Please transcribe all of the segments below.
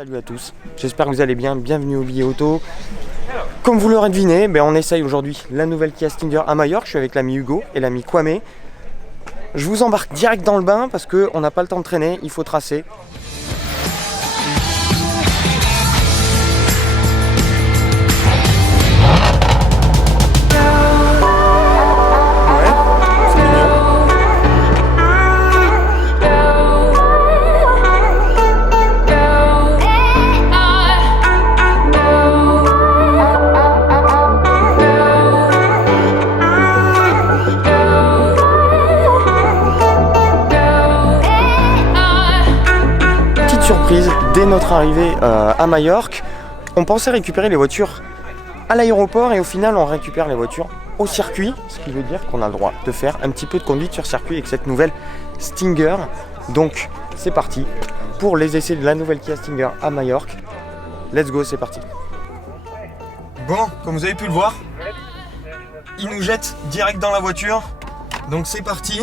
Salut à tous, j'espère que vous allez bien, bienvenue au Billet Auto. Comme vous l'aurez deviné, on essaye aujourd'hui la nouvelle Kia Stinger à Majorque. Je suis avec l'ami Hugo et l'ami Kwame. Je vous embarque direct dans le bain parce qu'on n'a pas le temps de traîner, il faut tracer. Surprise, dès notre arrivée à Majorque, on pensait récupérer les voitures à l'aéroport et au final on récupère les voitures au circuit, ce qui veut dire qu'on a le droit de faire un petit peu de conduite sur circuit avec cette nouvelle Stinger. Donc c'est parti pour les essais de la nouvelle Kia Stinger à Majorque. Let's go, c'est parti. Bon, comme vous avez pu le voir, il nous jette direct dans la voiture, donc c'est parti.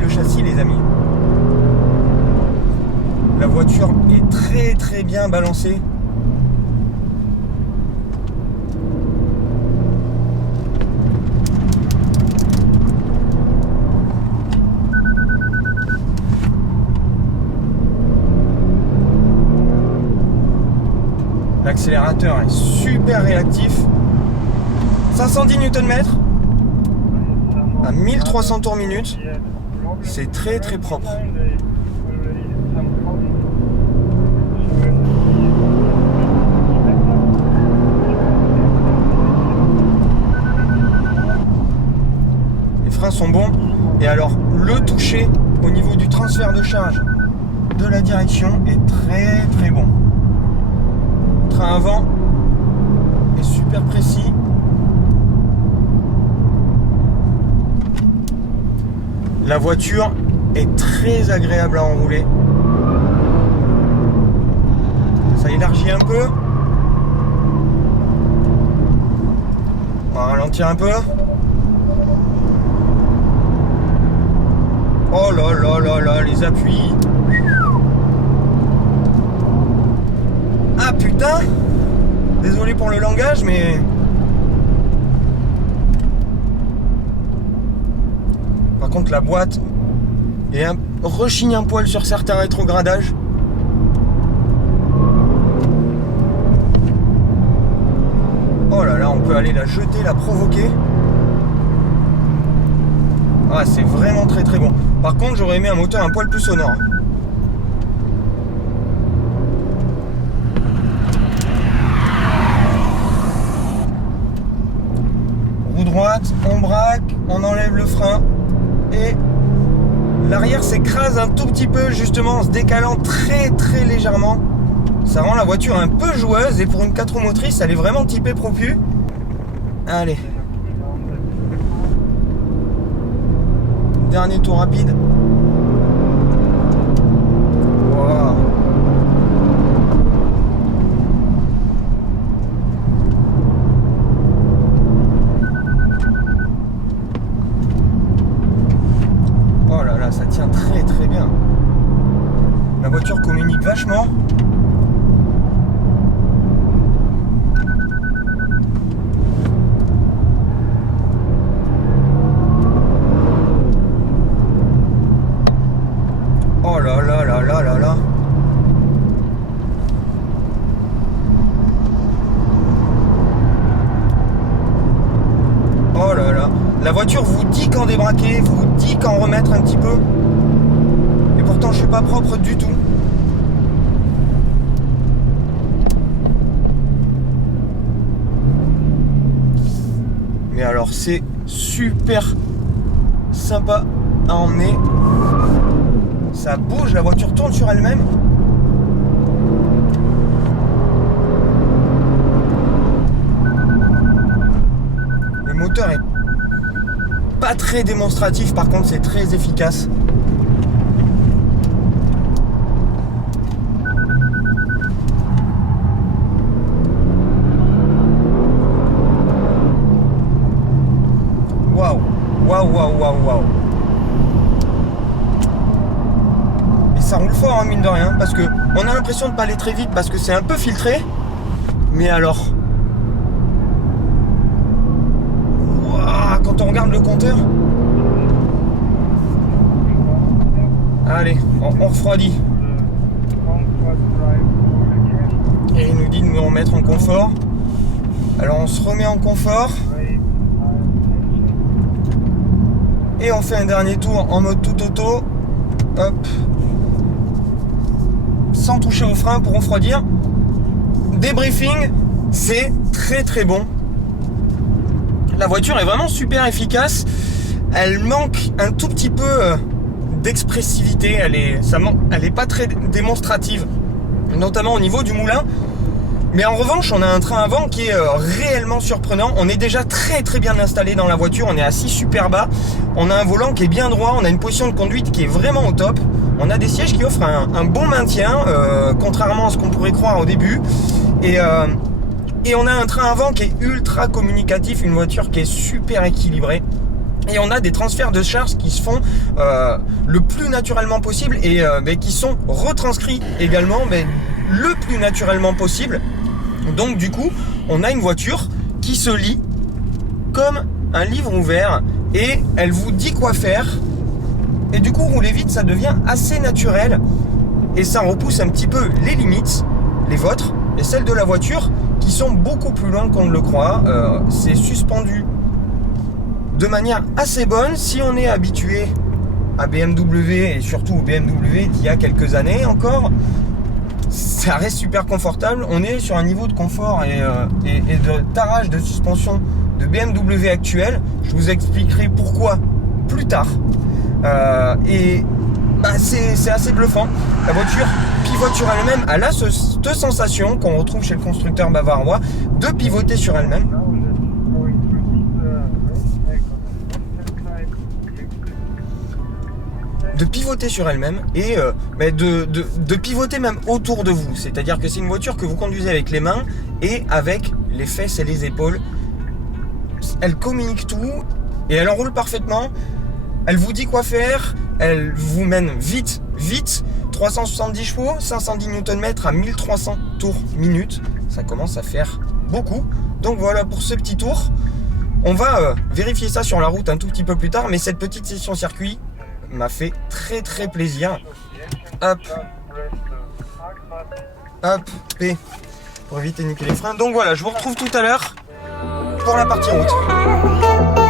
Le châssis les amis. La voiture est très bien balancée. L'accélérateur est super réactif. 510 Nm à 1300 tours minute. C'est très propre. Les freins sont bons. Et alors, le toucher au niveau du transfert de charge de la direction est très bon. Train avant est super précis. La voiture est très agréable à enrouler. Ça élargit un peu. On va ralentir un peu. Oh là, les appuis. Ah putain! Désolé pour le langage, mais... Par contre, la boîte rechigne un poil sur certains rétrogradages. Oh là là, on peut aller la jeter, la provoquer. Ah, c'est vraiment très bon. Par contre, j'aurais aimé un moteur un poil plus sonore. Roue droite, on braque, on enlève le frein. Et l'arrière s'écrase un tout petit peu justement en se décalant très légèrement. Ça rend la voiture un peu joueuse et pour une 4 roues motrices elle est vraiment typée propu. Allez. Dernier tour rapide. Wow. Ça tient très bien. La voiture communique vachement. Oh là. Oh là. La voiture vous dit quand débraquer, vous dit quand remettre un petit peu. Et pourtant je suis pas propre du tout. Mais alors c'est super sympa à emmener. Ça bouge, la voiture tourne sur elle-même. Le moteur est pas très démonstratif, par contre c'est très efficace. ça roule fort, hein, mine de rien, parce que on a l'impression de pas aller très vite parce que c'est un peu filtré. Mais alors, ouah, quand on regarde le compteur, allez, on refroidit. Et il nous dit de nous remettre en confort. Alors on se remet en confort. Et on fait un dernier tour en mode tout auto. Hop. Sans toucher au frein pour refroidir. Débriefing, c'est très très bon. La voiture est vraiment super efficace. Elle manque un tout petit peu d'expressivité. Elle est pas très démonstrative, notamment au niveau du moulin. Mais en revanche, on a un train avant qui est réellement surprenant. On est déjà très très bien installé dans la voiture. On est assis super bas. On a un volant qui est bien droit. On a une position de conduite qui est vraiment au top. On a des sièges qui offrent un bon maintien, contrairement à ce qu'on pourrait croire au début. Et on a un train avant qui est ultra communicatif. Une voiture qui est super équilibrée. Et on a des transferts de charge qui se font le plus naturellement possible et qui sont retranscrits également le plus naturellement possible. Donc du coup, on a une voiture qui se lit comme un livre ouvert et elle vous dit quoi faire. Et du coup, rouler vite, ça devient assez naturel et ça repousse un petit peu les limites, les vôtres et celles de la voiture qui sont beaucoup plus longues qu'on ne le croit. C'est suspendu de manière assez bonne. Si on est habitué à BMW et surtout au BMW d'il y a quelques années encore, ça reste super confortable. On est sur un niveau de confort et de tarage de suspension de BMW actuel. Je vous expliquerai pourquoi plus tard. C'est assez bluffant. La voiture pivote sur elle-même. Elle a cette sensation qu'on retrouve chez le constructeur bavarois de pivoter sur elle-même. De pivoter sur elle-même et de pivoter même autour de vous. C'est-à-dire que c'est une voiture que vous conduisez avec les mains et avec les fesses et les épaules. Elle communique tout et elle enroule parfaitement. Elle vous dit quoi faire. Elle vous mène vite. 370 chevaux, 510 Nm à 1300 tours minute. Ça commence à faire beaucoup. Donc voilà pour ce petit tour. On va vérifier ça sur la route un tout petit peu plus tard. Mais cette petite session circuit m'a fait très très plaisir. Hop, P pour éviter de niquer les freins. Donc voilà, je vous retrouve tout à l'heure pour la partie route.